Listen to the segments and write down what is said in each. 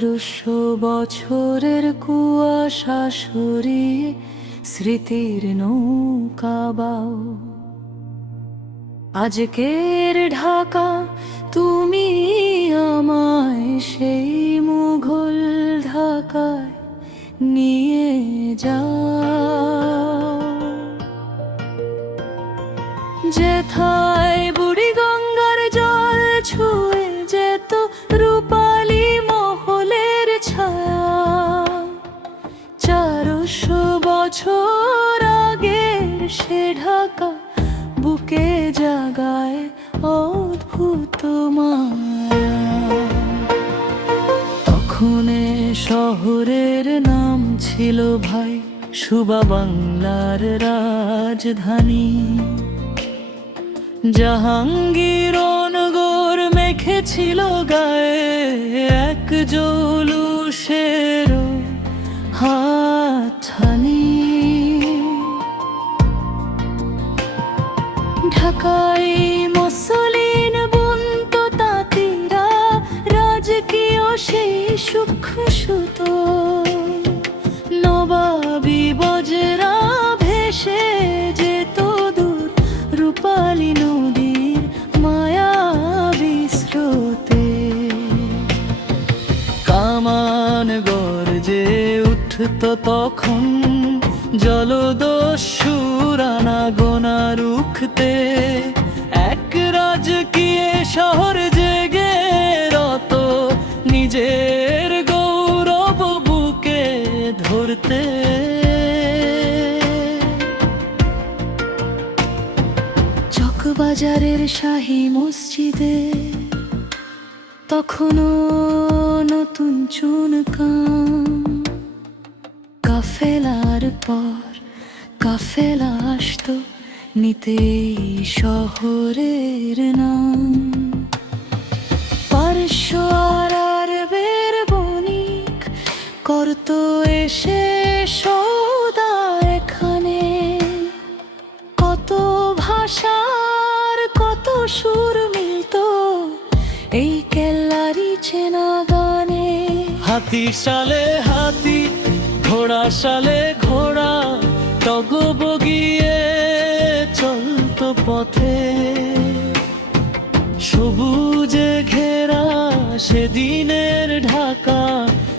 400 বছরের কুয়াশা সরিয়ে স্মৃতির নৌকা বাও। আজকের ঢাকা তুমি আমায় সেই মুঘল ঢাকায় নিয়ে যাও, যেথায় বুড়ি গঙ্গার জল ছুঁয়ে যেত রূপালী মহলের ছায়া। 400 বছর আগের সে ঢাকা বুকে জাগায় অদ্ভুত মায়া। তখন এ শহরের নাম ছিল ভাই সুবা, বাংলার রাজধানী। জাহাঙ্গীর নগর মেখেছিল গায়ে এক জৌলুসের হাতছানি। ঢাকায় মসলিন বুনতো তাঁতিরা রাজকীয় সেই সূক্ষ্ম সুতো। নবাবী বজরা ভেসে যেত দূর রূপালী নদীর মায়াবী স্রোতে। কামান গর্জে উঠত তখন জলদস্যুরানা গোনা রুখতে। এক রাজকীয় শহর জেগে রত নিজের গৌরব বুকে ধরতে। চকবাজারের শাহী মসজিদে তখনও নতুন চুনকাম। কাফেলার পর কাফেলা আসতো নিতেই শহরের নাম। পারস্য আর আরবের বণিক করতো এসে সওদা এখানে। কত ভাষার কত সুর মিলতো এই কেল্লারি চেনা গানে। হাতি সালে হাতি, ঘোড়া সালে ঘোড়া, টগবগিয়ে চলতো পথে। সবুজে ঘেরা সেদিনের ঢাকা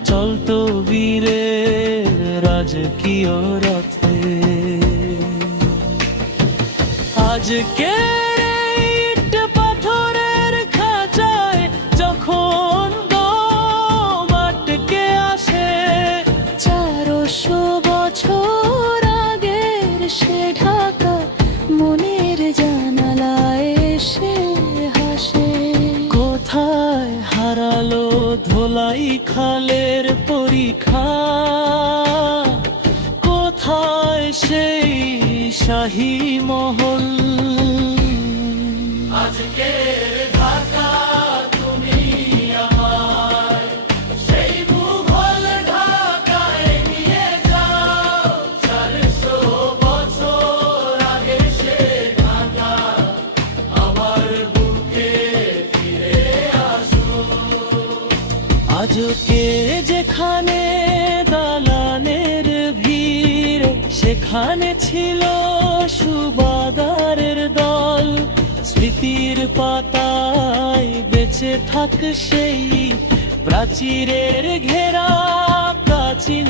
চলতো বীরের রাজকীয় রথে। আজকে পাথরের খাঁচায় যখন দম আটকে আসে, 400 বছর আগের সে ঢাকা মনের জানালায় এসে হাসে। কোথায় হারালো ধোলাই খালের পরীক্ষা, কোথায় সেই শাহী মহল। আজকের ঢাকা তুমি আমায় সেই মুঘল ঢাকায় নিয়ে যাও। 400 বছর আগের সে ঢাকা আমার বুকে ফিরে আসো। আজকে যেখানে দালানের ভিড়, সেখানে ছিল সুবাদারের দল। স্মৃতির পাতায় বেঁচে থাক সেই প্রাচীরের ঘেরা প্রাচীন